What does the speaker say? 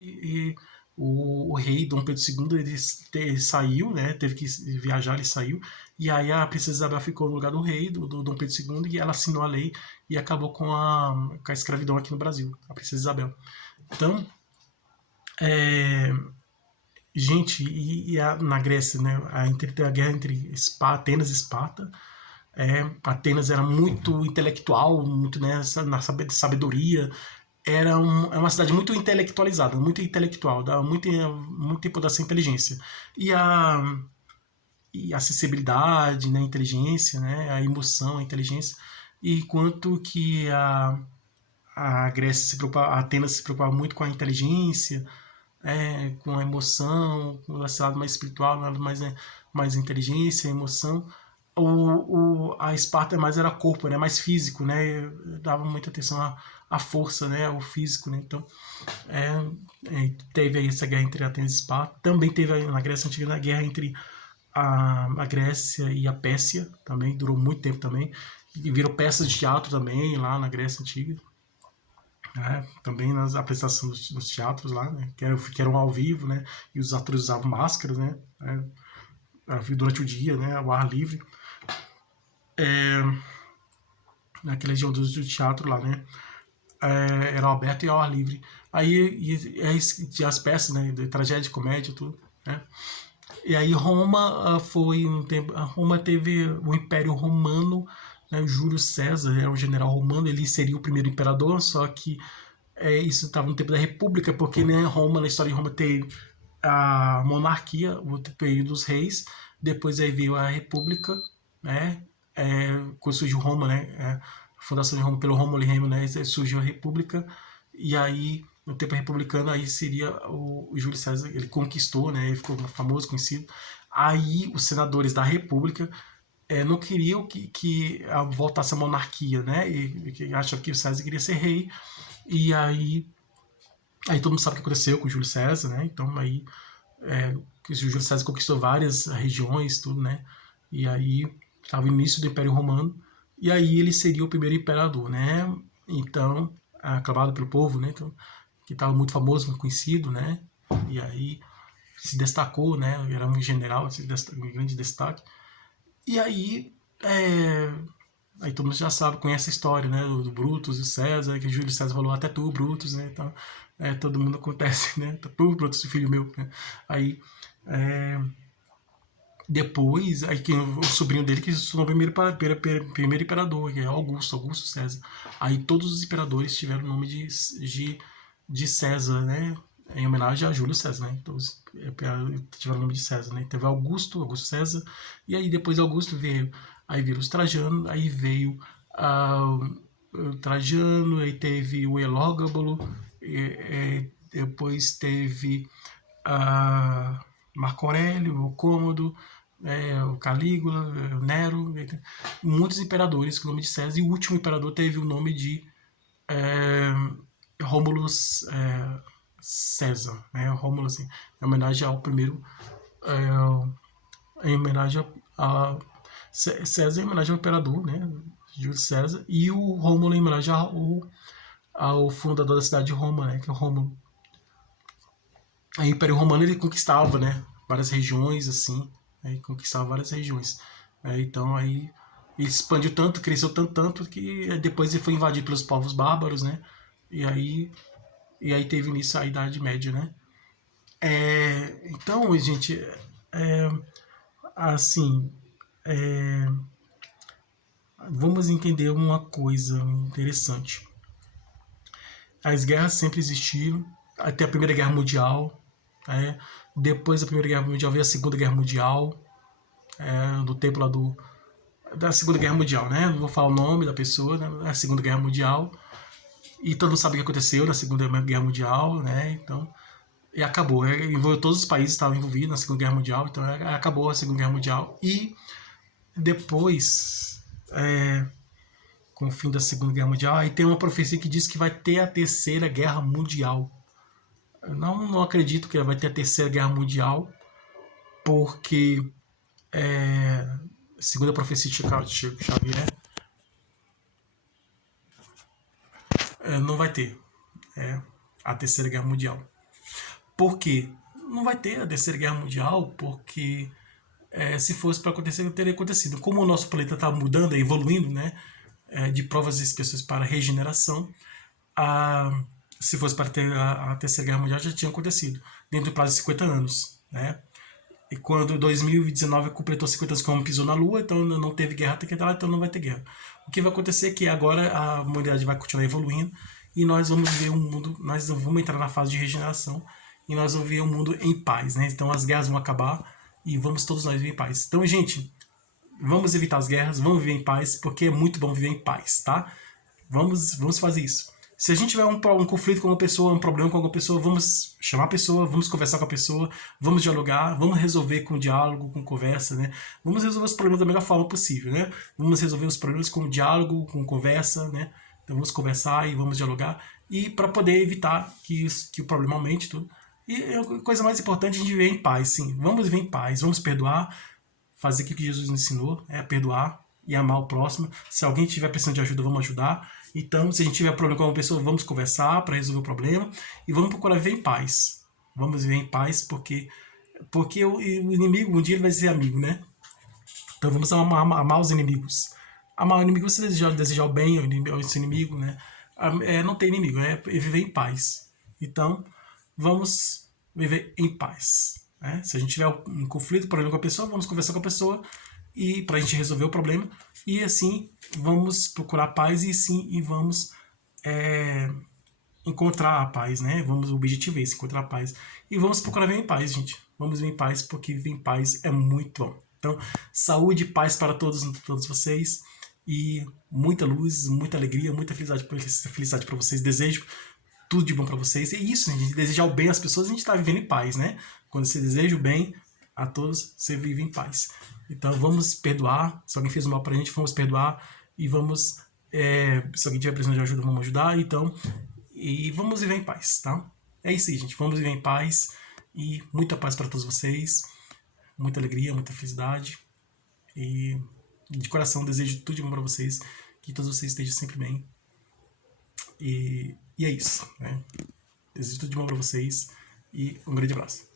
e o rei Dom Pedro II ele saiu, né? Teve que viajar, ele saiu. E aí a princesa Isabel ficou no lugar do rei, do Dom Pedro II, e ela assinou a lei e acabou com a escravidão aqui no Brasil, a princesa Isabel. Então, é, gente, na Grécia, né? A guerra entre Atenas e Esparta. Atenas era muito intelectual, muito, né, na sabedoria. É uma cidade muito intelectualizada, muito intelectual, dá muito importância à inteligência. E a acessibilidade, né, a inteligência, né, a emoção, a inteligência. E quanto que a Grécia a Atenas se preocupava muito com a inteligência, com a emoção, com esse lado mais espiritual, lado mais inteligência, emoção. A Esparta mais era corpo, né, mais físico, né, dava muita atenção à força, né, ao físico, né, então teve aí essa guerra entre Atenas e Esparta. Também teve na Grécia Antiga a guerra entre a Grécia e a Pérsia, também durou muito tempo também, e virou peças de teatro também lá na Grécia Antiga. Também nas apresentações dos teatros lá, né, que eram ao vivo, né, e os atores usavam máscaras, né, durante o dia, né, ao ar livre. Naquela região do teatro lá, né, era aberto e ao ar livre. Aí tinha as peças, né, de tragédia, comédia, tudo, né. E aí Roma foi um tempo, Roma teve o Império Romano, né, Júlio César era um general romano, ele seria o primeiro imperador, só que isso estava no tempo da República, porque, né, Roma, na história de Roma teve a monarquia, o período dos reis, depois aí veio a República, né, quando surgiu Roma, né, a fundação de Roma pelo Rômulo e Remo, né, surgiu a República, e aí no tempo republicano aí seria o Júlio César, ele conquistou, né, ele ficou famoso, conhecido. Aí os senadores da República não queriam que voltasse a monarquia, né, e achavam que o César queria ser rei, e aí todo mundo sabe o que aconteceu com o Júlio César, né, então aí que o Júlio César conquistou várias regiões, tudo, né, e aí estava no início do Império Romano, e aí ele seria o primeiro imperador, né, então, aclamado pelo povo, né, então, que estava muito famoso, muito conhecido, né, e aí se destacou, né, era um general, um grande destaque, e aí todo mundo já sabe, conhece a história, né, do Brutus e César, que Júlio César falou até tu, Brutus, né, então todo mundo acontece, né, tu, Brutus, filho meu, né, aí depois, aí o sobrinho dele que se tornou o primeiro imperador, que é Augusto César. Aí todos os imperadores tiveram o nome de César, né? Em homenagem a Júlio César, né? Todos tiveram o nome de César, né? Teve Augusto César, e aí depois de Augusto veio os Trajano, aí veio o Trajano, aí teve o Elógabalo, depois teve Marco Aurélio, o Cômodo, o Calígula, o Nero, muitos imperadores com o nome de César, e o último imperador teve o nome de Rômulus César, né? Rômulo, assim, em homenagem ao primeiro, em homenagem a César, em homenagem ao imperador, né? Júlio César, e o Rômulo em homenagem ao fundador da cidade de Roma, né? Que é o Rômulo. Aí o Império Romano ele conquistava, né, várias regiões, assim, conquistava várias regiões. Então aí ele expandiu tanto, cresceu tanto que depois ele foi invadido pelos povos bárbaros, né? E aí teve início a Idade Média, né? Então, gente, assim, vamos entender uma coisa interessante. As guerras sempre existiram, até a Primeira Guerra Mundial. Depois da Primeira Guerra Mundial veio a Segunda Guerra Mundial, do tempo lá da Segunda Guerra Mundial, né? Não vou falar o nome da pessoa, né? A Segunda Guerra Mundial. E todo mundo sabe o que aconteceu na Segunda Guerra Mundial, né? Então, e acabou. Todos os países estavam envolvidos na Segunda Guerra Mundial, então acabou a Segunda Guerra Mundial. E depois, com o fim da Segunda Guerra Mundial, aí tem uma profecia que diz que vai ter a Terceira Guerra Mundial. Eu não acredito que vai ter a Terceira Guerra Mundial, porque segundo a profecia de Chico Xavier, não vai ter a Terceira Guerra Mundial. Por quê? Não vai ter a Terceira Guerra Mundial, porque se fosse para acontecer, teria acontecido. Como o nosso planeta está mudando, evoluindo, né, de provas especiais para regeneração, se fosse para ter a Terceira Guerra Mundial, já tinha acontecido, dentro do prazo de 50 anos. Né? E quando 2019 completou 50 anos que o homem pisou na Lua, então não teve guerra até que lá, então não vai ter guerra. O que vai acontecer é que agora a humanidade vai continuar evoluindo e nós vamos ver um mundo, nós vamos entrar na fase de regeneração e nós vamos ver um mundo em paz, né? Então as guerras vão acabar e vamos todos nós viver em paz. Então, gente, vamos evitar as guerras, vamos viver em paz, porque é muito bom viver em paz, tá? Vamos fazer isso. Se a gente tiver um conflito com uma pessoa, um problema com alguma pessoa, vamos chamar a pessoa, vamos conversar com a pessoa, vamos dialogar, vamos resolver com diálogo, com conversa, né? Vamos resolver os problemas da melhor forma possível, né? Vamos resolver os problemas com diálogo, com conversa, né? Então vamos conversar e vamos dialogar e para poder evitar que o problema aumente tudo. E a coisa mais importante é a gente viver em paz, sim. Vamos viver em paz, vamos perdoar, fazer o que Jesus nos ensinou, perdoar e amar o próximo. Se alguém tiver precisando de ajuda, vamos ajudar. Então, se a gente tiver problema com uma pessoa, vamos conversar para resolver o problema e vamos procurar viver em paz. Vamos viver em paz porque o inimigo um dia ele vai ser amigo, né? Então vamos amar os inimigos. Amar o inimigo, você desejar o bem ao seu inimigo, né? Não tem inimigo, é viver em paz. Então, vamos viver em paz. Né? Se a gente tiver um conflito, problema com a pessoa, vamos conversar com a pessoa e para a gente resolver o problema e assim vamos procurar paz e vamos encontrar a paz, né? O objetivo é esse, encontrar a paz e vamos procurar viver em paz, gente. Vamos viver em paz porque viver em paz é muito bom. Então, saúde e paz para todos vocês e muita luz, muita alegria, muita felicidade para vocês. Desejo tudo de bom para vocês. E isso, gente, desejar o bem às pessoas, a gente está vivendo em paz, né? Quando você deseja o bem a todos, você vive em paz. Então vamos perdoar. Se alguém fez mal pra gente, vamos perdoar. E vamos. Se alguém tiver precisando de ajuda, vamos ajudar. Então. E vamos viver em paz, tá? É isso aí, gente. Vamos viver em paz. E muita paz para todos vocês. Muita alegria, muita felicidade. E de coração desejo tudo de bom para vocês. Que todos vocês estejam sempre bem. E é isso, né? Desejo tudo de bom para vocês. E um grande abraço.